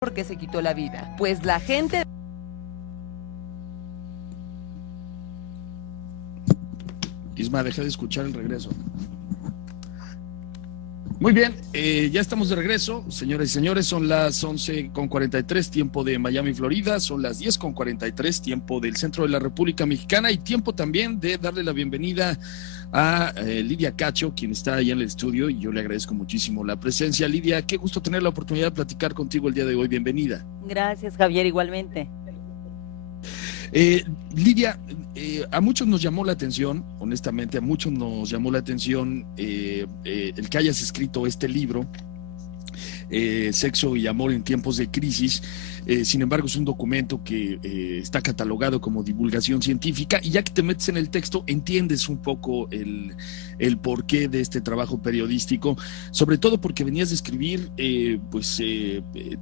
porque se quitó la vida. Pues la gente... Isma, deja de escuchar el regreso. Muy bien, ya estamos de regreso, señoras y señores, son las 11:43, tiempo de Miami, Florida, son las 10:43, tiempo del centro de la República Mexicana, y tiempo también de darle la bienvenida a Lidia Cacho, quien está allá en el estudio, y yo le agradezco muchísimo la presencia. Lidia, qué gusto tener la oportunidad de platicar contigo el día de hoy, bienvenida. Gracias, Javier, igualmente. Lidia, a muchos nos llamó la atención, honestamente, a muchos nos llamó la atención el que hayas escrito este libro, Sexo y Amor en Tiempos de Crisis. Sin embargo, es un documento que está catalogado como divulgación científica, y ya que te metes en el texto, entiendes un poco el porqué de este trabajo periodístico, sobre todo porque venías de escribir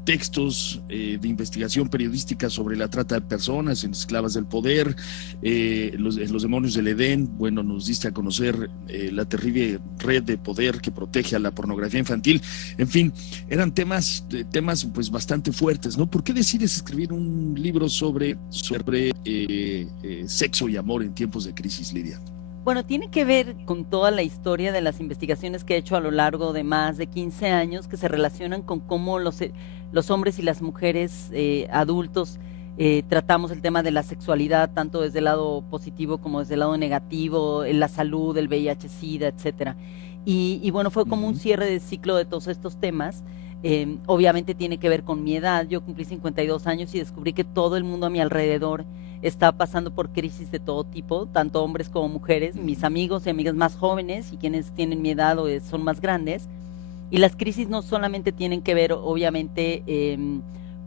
textos de investigación periodística sobre la trata de personas en Esclavas del Poder, los demonios del Edén. Bueno, nos diste a conocer la terrible red de poder que protege a la pornografía infantil. En fin, eran temas pues bastante fuertes, ¿no? ¿Por qué decides escribir un libro sobre sexo y amor en tiempos de crisis, Lidia? Bueno, tiene que ver con toda la historia de las investigaciones que he hecho a lo largo de más de 15 años, que se relacionan con cómo los hombres y las mujeres adultos tratamos el tema de la sexualidad, tanto desde el lado positivo como desde el lado negativo, la salud, el VIH, SIDA, etcétera. Y bueno, fue como un cierre de ciclo de todos estos temas. Obviamente tiene que ver con mi edad. Yo cumplí 52 años y descubrí que todo el mundo a mi alrededor está pasando por crisis de todo tipo, tanto hombres como mujeres, mis amigos y amigas más jóvenes y quienes tienen mi edad o son más grandes. Y las crisis no solamente tienen que ver, obviamente,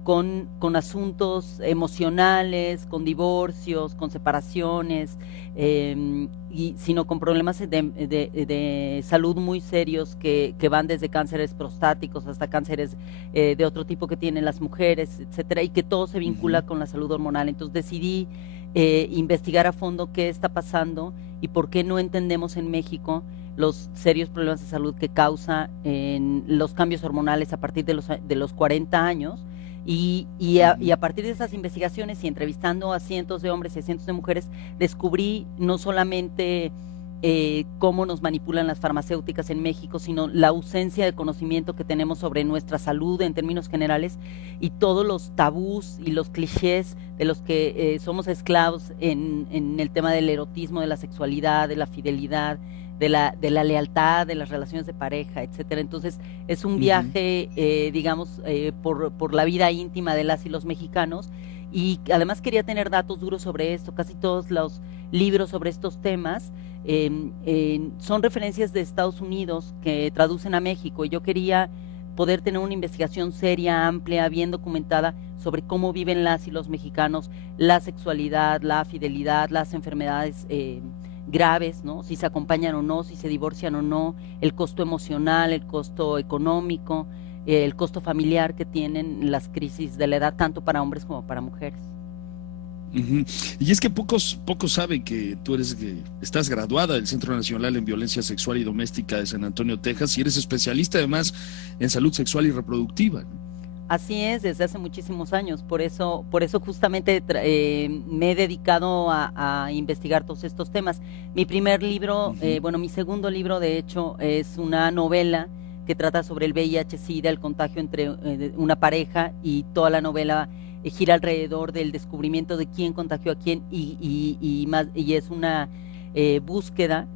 con asuntos emocionales, con divorcios, con separaciones, sino con problemas de salud muy serios que van desde cánceres prostáticos hasta cánceres de otro tipo que tienen las mujeres, etcétera, y que todo se vincula con la salud hormonal. Entonces decidí investigar a fondo qué está pasando y por qué no entendemos en México los serios problemas de salud que causa en los cambios hormonales a partir de los 40 años. Y a partir de esas investigaciones y entrevistando a cientos de hombres y a cientos de mujeres, descubrí no solamente cómo nos manipulan las farmacéuticas en México, sino la ausencia de conocimiento que tenemos sobre nuestra salud en términos generales, y todos los tabús y los clichés de los que somos esclavos en el tema del erotismo, de la sexualidad, de la fidelidad, de la lealtad, de las relaciones de pareja, etcétera. Entonces es un viaje, por la vida íntima de las y los mexicanos, y además quería tener datos duros sobre esto. Casi todos los libros sobre estos temas son referencias de Estados Unidos que traducen a México, y yo quería poder tener una investigación seria, amplia, bien documentada sobre cómo viven las y los mexicanos la sexualidad, la fidelidad, las enfermedades graves, ¿no? Si se acompañan o no, si se divorcian o no, el costo emocional, el costo económico, el costo familiar que tienen las crisis de la edad, tanto para hombres como para mujeres. Y es que pocos saben que estás graduada del Centro Nacional en Violencia Sexual y Doméstica de San Antonio, Texas, y eres especialista además en salud sexual y reproductiva. Así es, desde hace muchísimos años. Por eso justamente me he dedicado a investigar todos estos temas. Mi primer libro, mi segundo libro, de hecho, es una novela que trata sobre el VIH-Sida, el contagio entre una pareja, y toda la novela gira alrededor del descubrimiento de quién contagió a quién, y es una búsqueda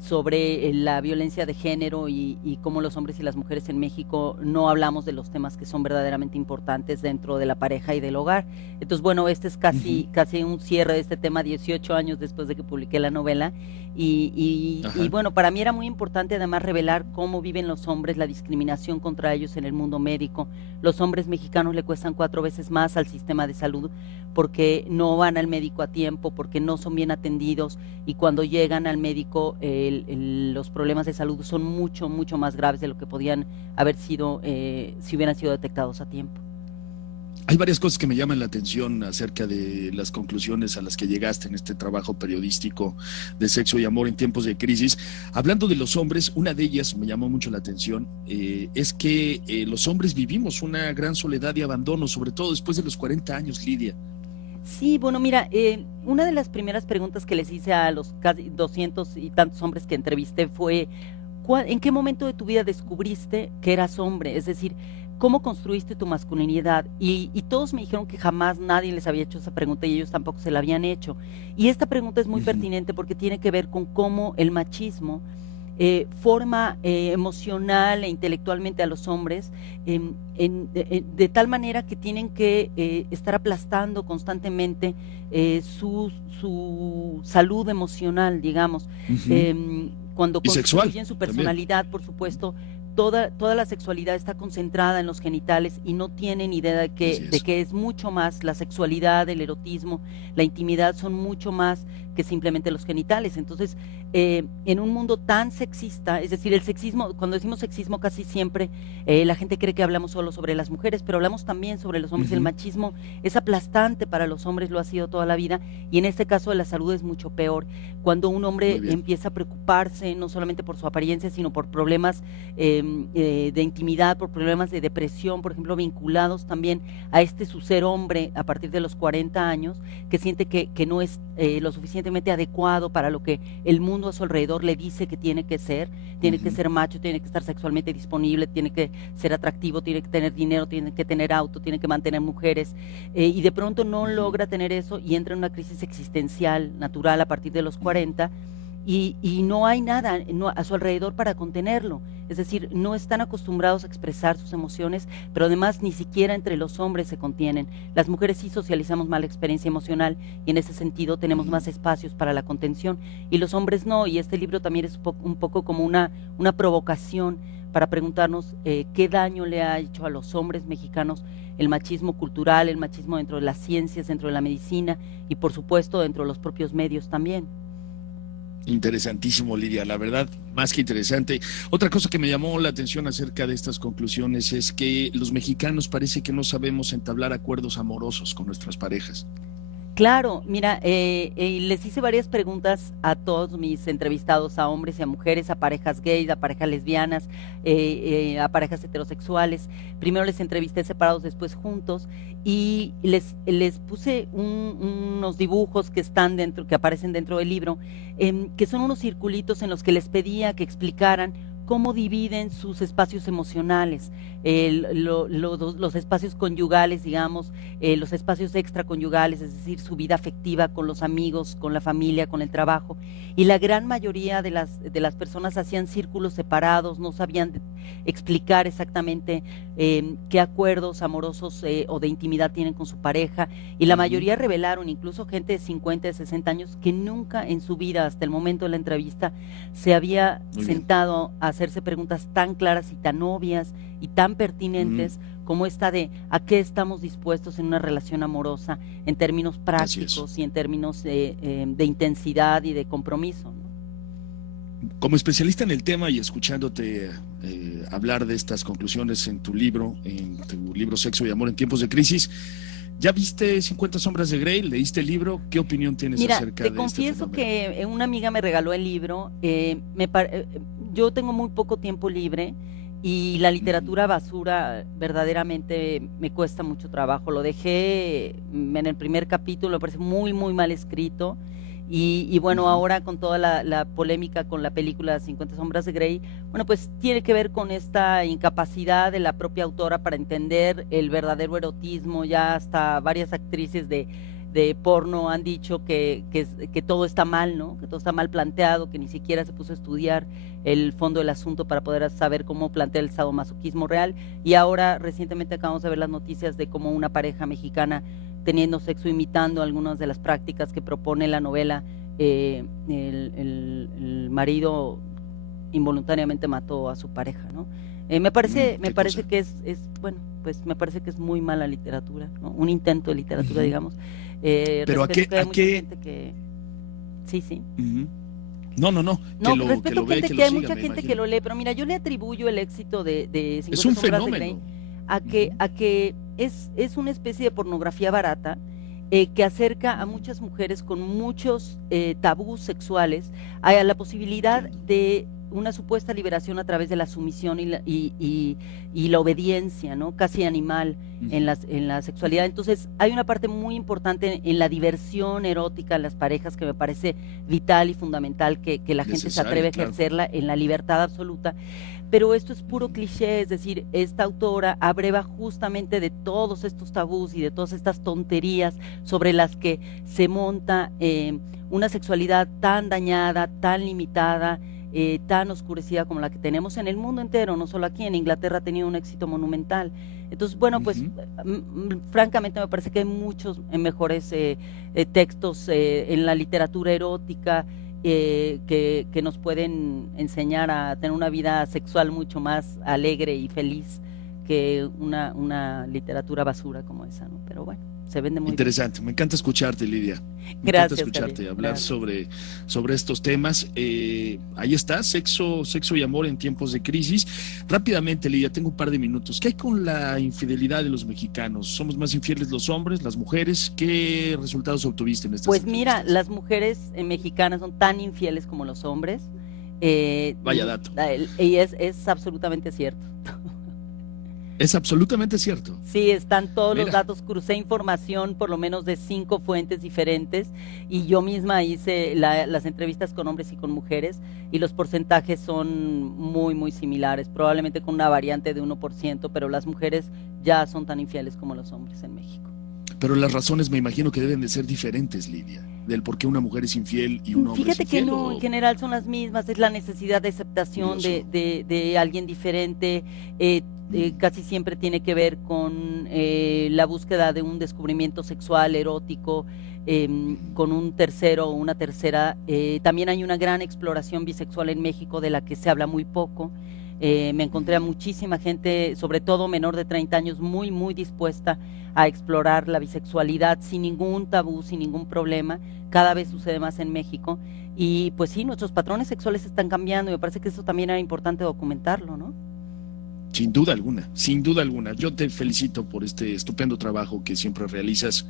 sobre la violencia de género y cómo los hombres y las mujeres en México no hablamos de los temas que son verdaderamente importantes dentro de la pareja y del hogar. Entonces, bueno, este es casi un cierre de este tema 18 años después de que publiqué la novela, y bueno, para mí era muy importante además revelar cómo viven los hombres la discriminación contra ellos en el mundo médico. Los hombres mexicanos le cuestan 4 veces más al sistema de salud porque no van al médico a tiempo, porque no son bien atendidos, y cuando llegan al médico los problemas de salud son mucho, mucho más graves de lo que podían haber sido si hubieran sido detectados a tiempo. Hay varias cosas que me llaman la atención acerca de las conclusiones a las que llegaste en este trabajo periodístico de Sexo y Amor en tiempos de crisis. Hablando de los hombres, una de ellas me llamó mucho la atención, es que los hombres vivimos una gran soledad y abandono, sobre todo después de los 40 años, Lidia. Sí, bueno, mira, una de las primeras preguntas que les hice a los casi 200 y tantos hombres que entrevisté fue, ¿en qué momento de tu vida descubriste que eras hombre? Es decir, ¿cómo construiste tu masculinidad? Y todos me dijeron que jamás nadie les había hecho esa pregunta y ellos tampoco se la habían hecho. Y esta pregunta es muy pertinente porque tiene que ver con cómo el machismo forma emocional e intelectualmente a los hombres de tal manera que tienen que estar aplastando constantemente su salud emocional, digamos. Cuando construyen su personalidad, también, por supuesto, toda la sexualidad está concentrada en los genitales y no tienen idea de que es mucho más la sexualidad, el erotismo, la intimidad son mucho más que simplemente los genitales. Entonces, en un mundo tan sexista, es decir, el sexismo, cuando decimos sexismo casi siempre la gente cree que hablamos solo sobre las mujeres, pero hablamos también sobre los hombres. El machismo es aplastante para los hombres, lo ha sido toda la vida, y en este caso de la salud es mucho peor. Cuando un hombre empieza a preocuparse no solamente por su apariencia, sino por problemas de intimidad, por problemas de depresión, por ejemplo, vinculados también a su ser hombre a partir de los 40 años, que siente que no es lo suficientemente adecuado para lo que el mundo a su alrededor le dice que tiene que ser macho, tiene que estar sexualmente disponible, tiene que ser atractivo, tiene que tener dinero, tiene que tener auto, tiene que mantener mujeres, y de pronto no logra tener eso y entra en una crisis existencial natural a partir de los 40, y no hay nada a su alrededor para contenerlo. Es decir, no están acostumbrados a expresar sus emociones, pero además ni siquiera entre los hombres se contienen. Las mujeres sí socializamos más la experiencia emocional y en ese sentido tenemos más espacios para la contención, y los hombres no, y este libro también es un poco como una provocación para preguntarnos qué daño le ha hecho a los hombres mexicanos el machismo cultural, el machismo dentro de las ciencias, dentro de la medicina y por supuesto dentro de los propios medios también. Interesantísimo, Lidia, la verdad, más que interesante. Otra cosa que me llamó la atención acerca de estas conclusiones es que los mexicanos parece que no sabemos entablar acuerdos amorosos con nuestras parejas. Claro, mira, les hice varias preguntas a todos mis entrevistados, a hombres y a mujeres, a parejas gays, a parejas lesbianas, a parejas heterosexuales. Primero les entrevisté separados, después juntos, y les puse unos dibujos que están dentro, que aparecen dentro del libro, que son unos circulitos en los que les pedía que explicaran cómo dividen sus espacios emocionales, los espacios conyugales, digamos, los espacios extraconyugales, es decir, su vida afectiva con los amigos, con la familia, con el trabajo. Y la gran mayoría de las personas hacían círculos separados, no sabían explicar exactamente qué acuerdos amorosos o de intimidad tienen con su pareja, y la mayoría revelaron, incluso gente de 50, de 60 años, que nunca en su vida, hasta el momento de la entrevista, se había sentado a hacerse preguntas tan claras y tan obvias y tan pertinentes como esta de a qué estamos dispuestos en una relación amorosa en términos prácticos y en términos de intensidad y de compromiso, ¿no? Como especialista en el tema y escuchándote hablar de estas conclusiones en tu libro Sexo y Amor en tiempos de crisis, ¿ya viste 50 sombras de Grey? ¿Leíste el libro? ¿Qué opinión tienes acerca de te confieso que una amiga me regaló el libro. Yo tengo muy poco tiempo libre y la literatura basura verdaderamente me cuesta mucho trabajo. Lo dejé en el primer capítulo, me parece muy, muy mal escrito. Y bueno, ahora con toda la polémica con la película 50 sombras de Grey, bueno, pues tiene que ver con esta incapacidad de la propia autora para entender el verdadero erotismo. Ya hasta varias actrices de porno han dicho que todo está mal, ¿no? Que todo está mal planteado, que ni siquiera se puso a estudiar el fondo del asunto para poder saber cómo plantear el sadomasoquismo real. Y ahora recientemente acabamos de ver las noticias de cómo una pareja mexicana teniendo sexo imitando algunas de las prácticas que propone la novela, el marido involuntariamente mató a su pareja, ¿no? Me parece que es bueno, pues me parece que es muy mala literatura, ¿no? Un intento de literatura, digamos. Pero ¿a qué? Gente que... Sí. No, respeto gente que hay mucha gente que lo lee, pero mira, yo le atribuyo el éxito de 50 es un sombras fenómeno. de Grey a que es una especie de pornografía barata que acerca a muchas mujeres con muchos tabús sexuales a la posibilidad de una supuesta liberación a través de la sumisión y la obediencia, ¿no? Casi animal en la sexualidad. Entonces hay una parte muy importante en la diversión erótica en las parejas que me parece vital y fundamental que la gente se atreve a ejercerla en la libertad absoluta. Pero esto es puro cliché, es decir, esta autora abreva justamente de todos estos tabús y de todas estas tonterías sobre las que se monta una sexualidad tan dañada, tan limitada, tan oscurecida como la que tenemos en el mundo entero, no solo aquí. En Inglaterra ha tenido un éxito monumental. Entonces, bueno, pues francamente me parece que hay muchos mejores textos en la literatura erótica que nos pueden enseñar a tener una vida sexual mucho más alegre y feliz que una literatura basura como esa, ¿no? Pero bueno, se vende muy interesante. Me encanta escucharte, Lidia. Me Gracias, encanta escucharte Javier. hablar Gracias. sobre estos temas. Ahí está, sexo y amor en tiempos de crisis. Rápidamente, Lidia, tengo un par de minutos. ¿Qué hay con la infidelidad de los mexicanos? ¿Somos más infieles los hombres, las mujeres? ¿Qué resultados obtuviste en estas Pues mira, entrevistas? las mujeres mexicanas son tan infieles como los hombres. Vaya dato. Y es absolutamente cierto. Es absolutamente cierto. Sí, están todos los Mira. datos, crucé información por lo menos de 5 fuentes diferentes y yo misma hice las entrevistas con hombres y con mujeres y los porcentajes son muy, muy similares, probablemente con una variante de 1%, pero las mujeres ya son tan infieles como los hombres en México. Pero las razones me imagino que deben de ser diferentes, Lidia, del por qué una mujer es infiel y un hombre Fíjate es que infiel. no, en general son las mismas, es la necesidad de aceptación de alguien diferente, casi siempre tiene que ver con la búsqueda de un descubrimiento sexual, erótico, con un tercero o una tercera. También hay una gran exploración bisexual en México de la que se habla muy poco. Me encontré a muchísima gente, sobre todo menor de 30 años, muy, muy dispuesta a explorar la bisexualidad sin ningún tabú, sin ningún problema. Cada vez sucede más en México. Y pues sí, nuestros patrones sexuales están cambiando y me parece que eso también era importante documentarlo, ¿no? Sin duda alguna, sin duda alguna. Yo te felicito por este estupendo trabajo que siempre realizas,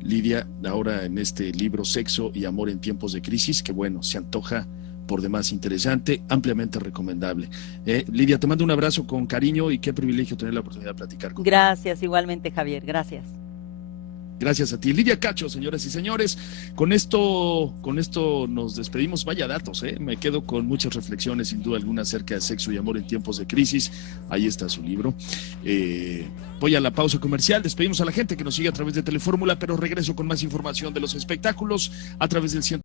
Lidia, ahora en este libro Sexo y Amor en Tiempos de Crisis, que bueno, se antoja por demás interesante, ampliamente recomendable. Lidia, te mando un abrazo con cariño y qué privilegio tener la oportunidad de platicar contigo. Gracias, igualmente, Javier, gracias. Gracias a ti. Lidia Cacho, señoras y señores, con esto nos despedimos. Vaya datos, me quedo con muchas reflexiones, sin duda alguna, acerca de sexo y amor en tiempos de crisis. Ahí está su libro. Voy a la pausa comercial, despedimos a la gente que nos sigue a través de Telefórmula, pero regreso con más información de los espectáculos a través del 100.